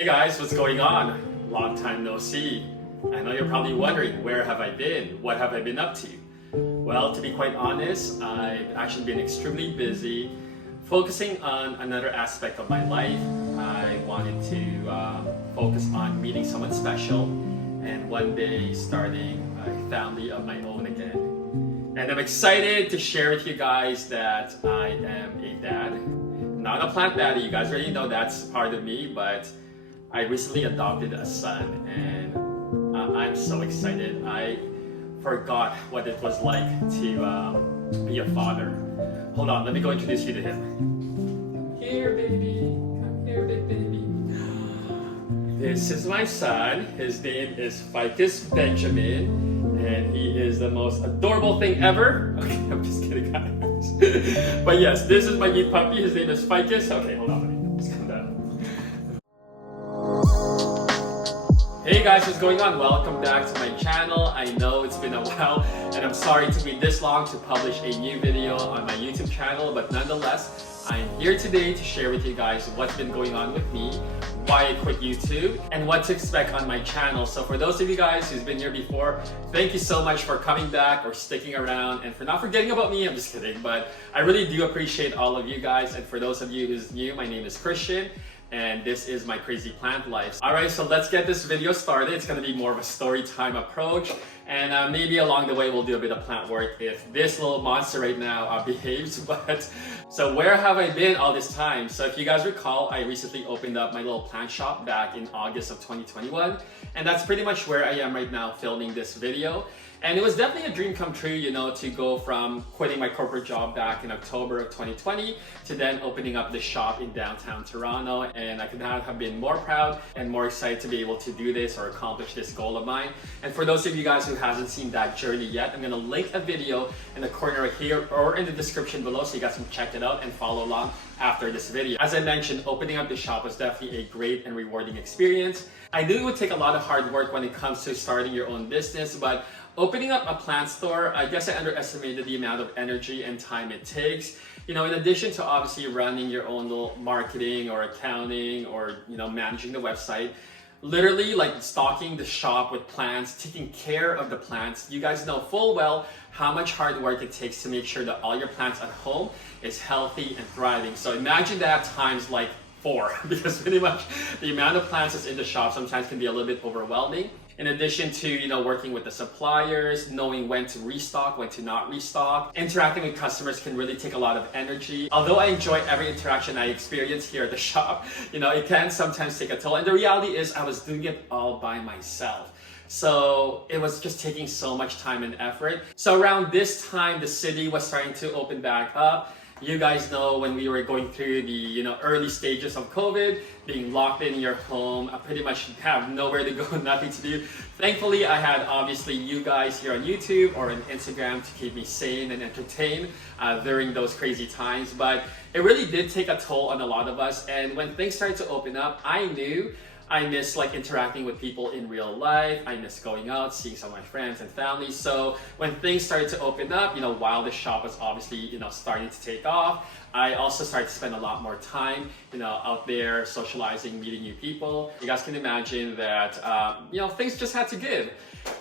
Hey guys, what's going on? Long time no see. I know you're probably wondering, where have I been? What have I been up to? Well, to be quite honest, I've actually been extremely busy focusing on another aspect of my life. I wanted to focus on meeting someone special and one day starting a family of my own again. And I'm excited to share with you guys that I am a dad. Not a plant daddy, you guys already know that's part of me, but I recently adopted a son and I'm so excited. I forgot what it was like to be a father. Hold on, let me go introduce you to him. Here, baby. Come here, big baby. This is my son. His name is Ficus Benjamin, and he is the most adorable thing ever. Okay, I'm just kidding, guys. But yes, this is my new puppy. His name is Ficus. Okay, hold on. Let's calm down. Hey guys, what's going on? Welcome back to my channel. I know it's been a while and I'm sorry it took me this long to publish a new video on my YouTube channel, but nonetheless, I'm here today to share with you guys what's been going on with me, why I quit YouTube, and what to expect on my channel. So for those of you guys who's been here before, thank you so much for coming back or sticking around and for not forgetting about me. I'm just kidding, but I really do appreciate all of you guys. And for those of you who's new, my name is Christian and this is my crazy plant life. Alright, so let's get this video started. It's going to be more of a story time approach, and maybe along the way we'll do a bit of plant work if this little monster right now behaves. But so where have I been all this time? So if you guys recall, I recently opened up my little plant shop back in August of 2021, and that's pretty much where I am right now filming this video. And it was definitely a dream come true, you know, to go from quitting my corporate job back in October of 2020 to then opening up the shop in downtown Toronto. And I could not have been more proud and more excited to be able to do this or accomplish this goal of mine. And for those of you guys who hasn't seen that journey yet, I'm gonna link a video in the corner right here or in the description below so you guys can check it out and follow along after this video. As I mentioned, opening up the shop was definitely a great and rewarding experience. I knew it would take a lot of hard work when it comes to starting your own business, but opening up a plant store, I guess I underestimated the amount of energy and time it takes. You know, in addition to obviously running your own little marketing or accounting or, you know, managing the website, literally like stocking the shop with plants, taking care of the plants. You guys know full well how much hard work it takes to make sure that all your plants at home is healthy and thriving. So imagine that times like 4, because pretty much the amount of plants that's in the shop sometimes can be a little bit overwhelming. In addition to, you know, working with the suppliers, knowing when to restock, when to not restock. Interacting with customers can really take a lot of energy. Although I enjoy every interaction I experience here at the shop, you know, it can sometimes take a toll. And the reality is I was doing it all by myself. So it was just taking so much time and effort. So around this time, the city was starting to open back up. You guys know when we were going through the, you know, early stages of COVID, being locked in your home, I pretty much have nowhere to go, nothing to do. Thankfully, I had obviously you guys here on YouTube or on Instagram to keep me sane and entertained during those crazy times. But it really did take a toll on a lot of us. And when things started to open up, I knew I miss like interacting with people in real life. I miss going out, seeing some of my friends and family. So when things started to open up, you know, while the shop was obviously, you know, starting to take off, I also started to spend a lot more time, you know, out there socializing, meeting new people. You guys can imagine that, you know, things just had to give.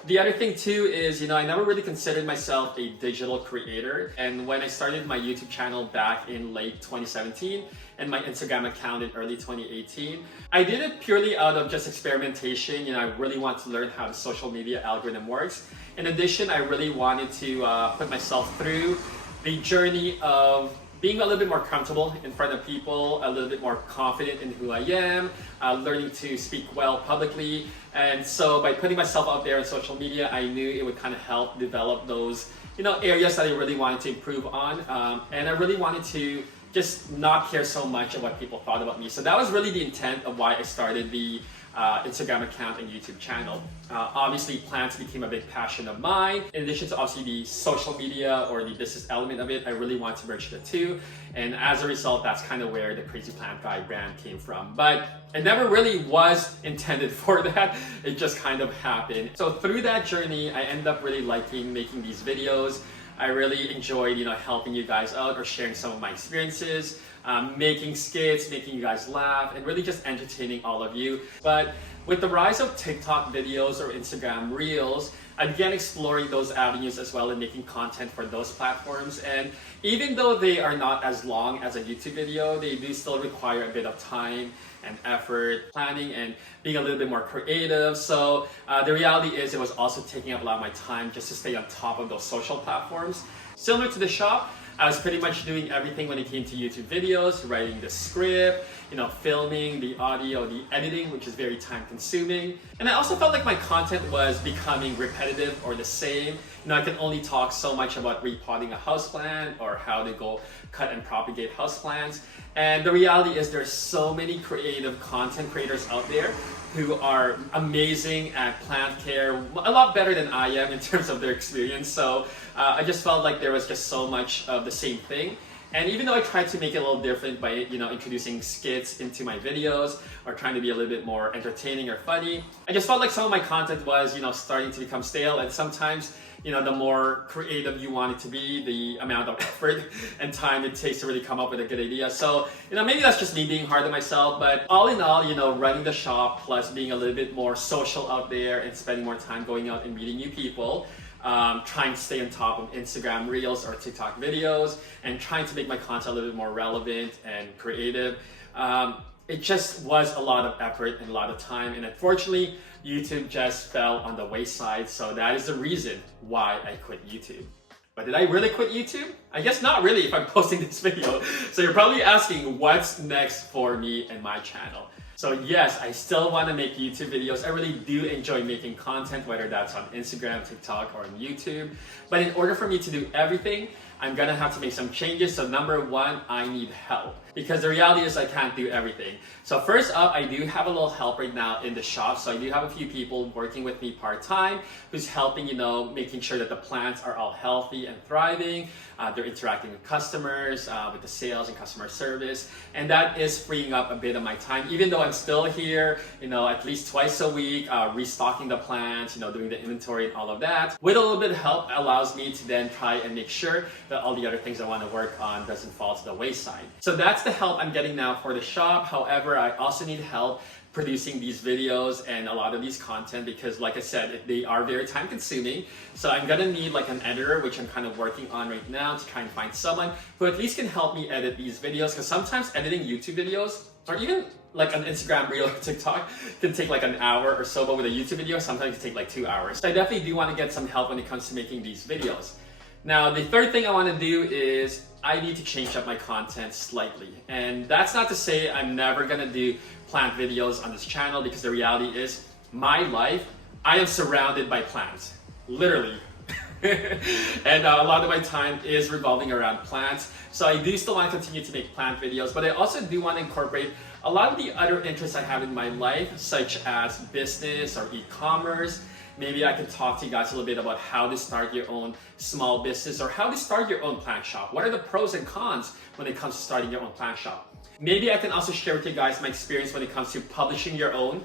The other thing too is, you know, I never really considered myself a digital creator. And when I started my YouTube channel back in late 2017 and my Instagram account in early 2018, I did it purely out of just experimentation. You know, I really want to learn how the social media algorithm works. In addition, I really wanted to put myself through the journey of being a little bit more comfortable in front of people, a little bit more confident in who I am, learning to speak well publicly. And so by putting myself out there on social media, I knew it would kind of help develop those, you know, areas that I really wanted to improve on. And I really wanted to just not care so much of what people thought about me. So that was really the intent of why I started the Instagram account and YouTube channel. Obviously, plants became a big passion of mine. In addition to obviously the social media or the business element of it, I really want to merge the two. And as a result, that's kind of where the Crazy Plant Guy brand came from. But it never really was intended for that. It just kind of happened. So through that journey, I ended up really liking making these videos. I really enjoyed, you know, helping you guys out or sharing some of my experiences. making skits, making you guys laugh, and really just entertaining all of you. But with the rise of TikTok videos or Instagram Reels, I began exploring those avenues as well and making content for those platforms. And even though they are not as long as a YouTube video, they do still require a bit of time and effort, planning, and being a little bit more creative. So the reality is it was also taking up a lot of my time just to stay on top of those social platforms. Similar to the shop, I was pretty much doing everything when it came to YouTube videos, writing the script, filming, the audio, the editing, which is very time consuming. And I also felt like my content was becoming repetitive or the same. I can only talk so much about repotting a houseplant or how to go cut and propagate houseplants. And the reality is there's so many creative content creators out there who are amazing at plant care, a lot better than I am in terms of their experience. So I just felt like there was just so much of the same thing. And even though I tried to make it a little different by introducing skits into my videos or trying to be a little bit more entertaining or funny, I just felt like some of my content was starting to become stale. And sometimes the more creative you want it to be, the amount of effort and time it takes to really come up with a good idea. So maybe that's just me being hard on myself, but all in all, running the shop plus being a little bit more social out there and spending more time going out and meeting new people, trying to stay on top of Instagram Reels or TikTok videos, and trying to make my content a little bit more relevant and creative. It just was a lot of effort and a lot of time, and unfortunately, YouTube just fell on the wayside. So that is the reason why I quit YouTube. But did I really quit YouTube? I guess not really if I'm posting this video. So you're probably asking what's next for me and my channel. So yes, I still want to make YouTube videos. I really do enjoy making content, whether that's on Instagram, TikTok, or on YouTube. But in order for me to do everything, I'm gonna have to make some changes. So number one, I need help, because the reality is I can't do everything. So first up, I do have a little help right now in the shop. So I do have a few people working with me part-time who's helping, making sure that the plants are all healthy and thriving. They're interacting with customers, with the sales and customer service. And that is freeing up a bit of my time, even though I'm still here, at least twice a week, restocking the plants, doing the inventory and all of that. With a little bit of help, allows me to then try and make sure that all the other things I want to work on doesn't fall to the wayside. So that's the help I'm getting now for the shop. However, I also need help producing these videos and a lot of these content, because like I said, they are very time consuming. So I'm gonna need like an editor, which I'm kind of working on right now, to try and find someone who at least can help me edit these videos, because sometimes editing YouTube videos or even like an Instagram Reel or TikTok can take like an hour or so, but with a YouTube video, sometimes it can take like 2 hours. So I definitely do want to get some help when it comes to making these videos. Now, the third thing I want to do is I need to change up my content slightly. And that's not to say I'm never going to do plant videos on this channel, because the reality is my life, I am surrounded by plants, literally. And a lot of my time is revolving around plants. So I do still want to continue to make plant videos, but I also do want to incorporate a lot of the other interests I have in my life, such as business or e-commerce. Maybe I can talk to you guys a little bit about how to start your own small business or how to start your own plant shop. What are the pros and cons when it comes to starting your own plant shop? Maybe I can also share with you guys my experience when it comes to publishing your own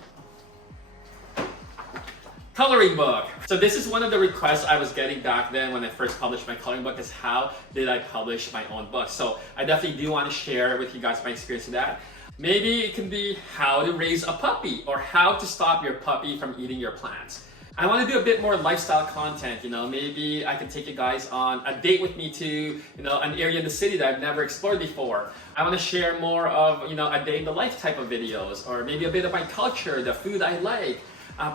coloring book. So this is one of the requests I was getting back then when I first published my coloring book, is how did I publish my own book? So I definitely do want to share with you guys my experience with that. Maybe it can be how to raise a puppy or how to stop your puppy from eating your plants. I want to do a bit more lifestyle content, maybe I can take you guys on a date with me to, an area in the city that I've never explored before. I want to share more of, a day in the life type of videos, or maybe a bit of my culture, the food I like.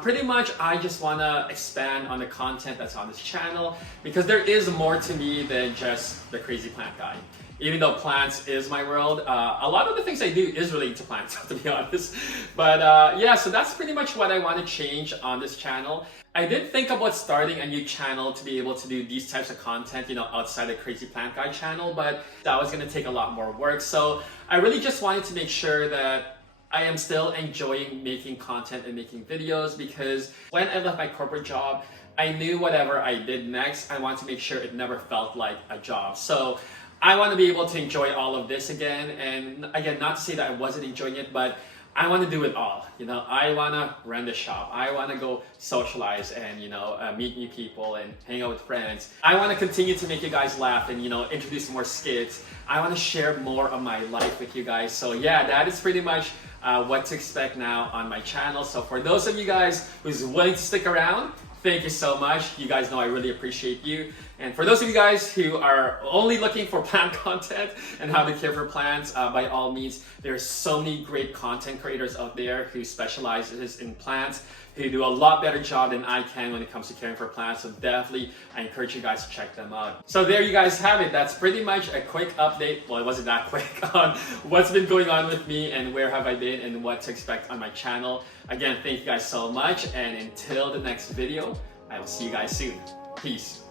Pretty much, I just want to expand on the content that's on this channel, because there is more to me than just the crazy plant guy. Even though plants is my world, a lot of the things I do is related to plants, to be honest. But yeah, so that's pretty much what I want to change on this channel. I did think about starting a new channel to be able to do these types of content, outside the Crazy Plant Guy channel, but that was going to take a lot more work. So I really just wanted to make sure that I am still enjoying making content and making videos, because when I left my corporate job, I knew whatever I did next, I wanted to make sure it never felt like a job. So I want to be able to enjoy all of this again. And again, not to say that I wasn't enjoying it, but I want to do it all. I want to run the shop. I want to go socialize and, meet new people and hang out with friends. I want to continue to make you guys laugh and, introduce more skits. I want to share more of my life with you guys. So yeah, that is pretty much what to expect now on my channel. So for those of you guys who's willing to stick around, thank you so much. You guys know I really appreciate you. And for those of you guys who are only looking for plant content and how to care for plants, by all means, there's so many great content creators out there who specializes in plants, who do a lot better job than I can when it comes to caring for plants. So definitely, I encourage you guys to check them out. So there you guys have it. That's pretty much a quick update. Well, it wasn't that quick on what's been going on with me and where have I been and what to expect on my channel. Again, thank you guys so much. And until the next video, I will see you guys soon. Peace.